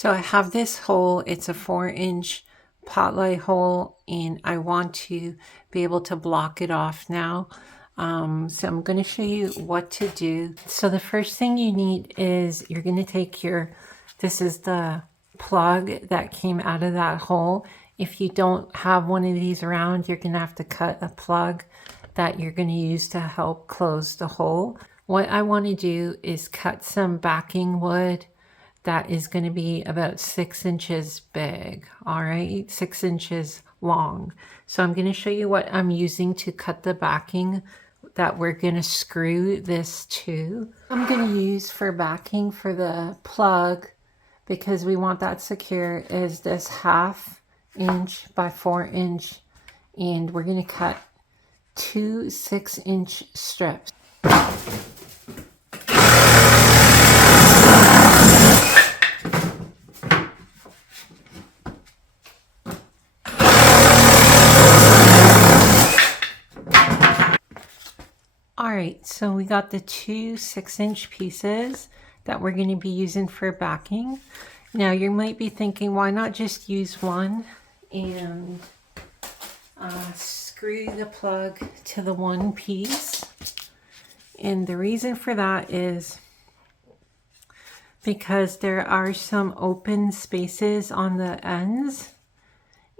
So I have this hole, it's a 4-inch pot light hole, and I want to be able to block it off now. So I'm going to show you what to do. So the first thing you need is you're going to take this is the plug that came out of that hole. If you don't have one of these around, you're going to have to cut a plug that you're going to use to help close the hole. What I want to do is cut some backing wood that is going to be about 6 inches big, all right, 6 inches long. So I'm going to show you what I'm using to cut the backing that we're going to screw this to. I'm going to use for backing for the plug, because we want that secure, is this 1/2 inch by 4 inch, and we're going to cut 2 6-inch strips. Alright, so we got the 2 6-inch pieces that we're going to be using for backing. Now you might be thinking, why not just use one and screw the plug to the one piece? And the reason for that is because there are some open spaces on the ends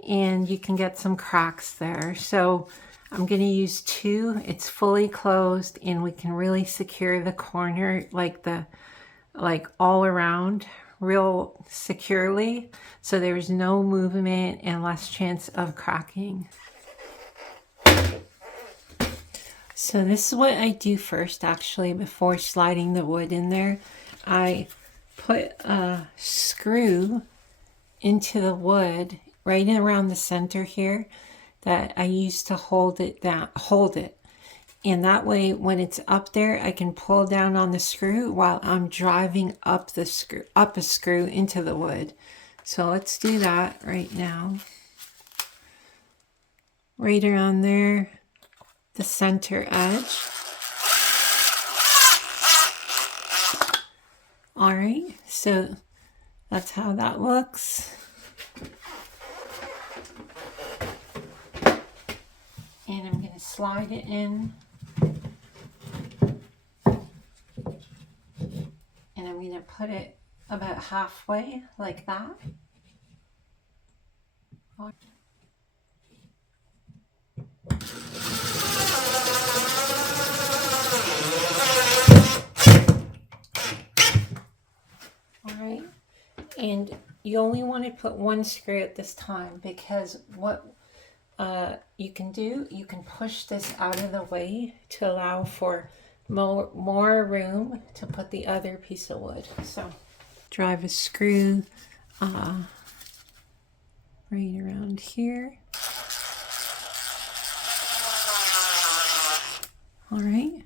and you can get some cracks there. So I'm going to use 2. It's fully closed and we can really secure the corner like all around real securely, so there's no movement and less chance of cracking. So this is what I do first, actually, before sliding the wood in there. I put a screw into the wood right around the center here that I use to hold it. And that way, when it's up there, I can pull down on the screw while I'm driving up a screw into the wood. So let's do that right now. Right around there, the center edge. All right, so that's how that looks. And I'm going to slide it in. And I'm going to put it about halfway, like that. All right. And you only want to put one screw at this time, because what you can do, you can push this out of the way to allow for more room to put the other piece of wood. So drive a screw right around here. All right,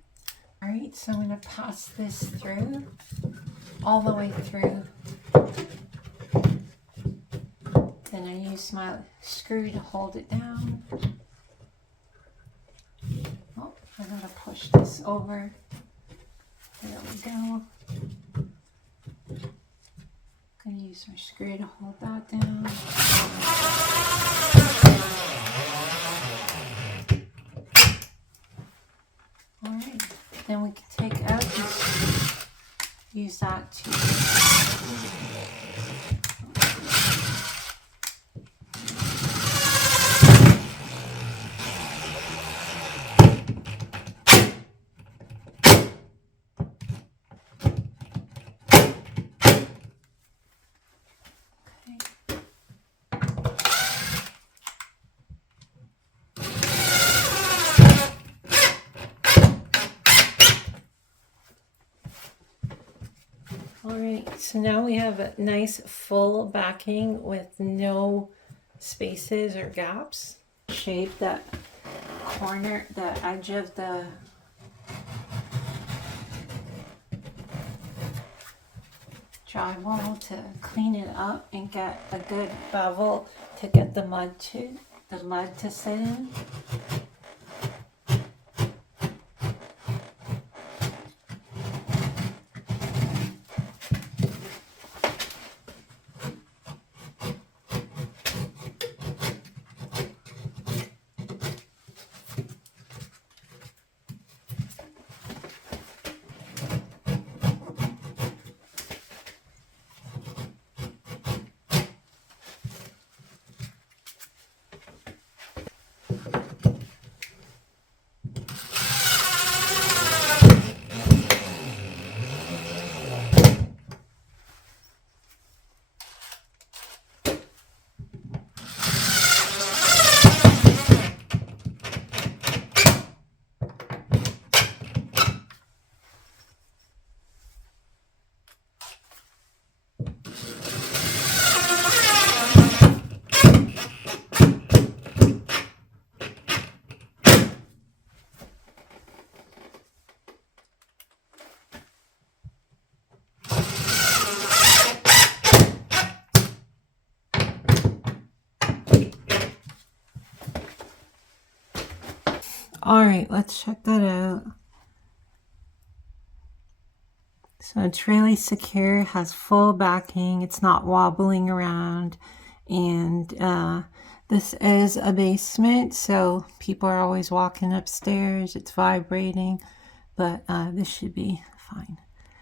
so I'm going to pass this through all the way through. Then I use my screw to hold it down. Oh, I gotta push this over. There we go. Gonna use my screw to hold that down. Alright, then we can take out this, use that to Alright, so now we have a nice full backing with no spaces or gaps. Shape that corner, the edge of the drywall to clean it up and get a good bevel to get the mud to sit in. All right, let's check that out. So it's really secure, has full backing, it's not wobbling around, and this is a basement, so people are always walking upstairs, it's vibrating, but this should be fine.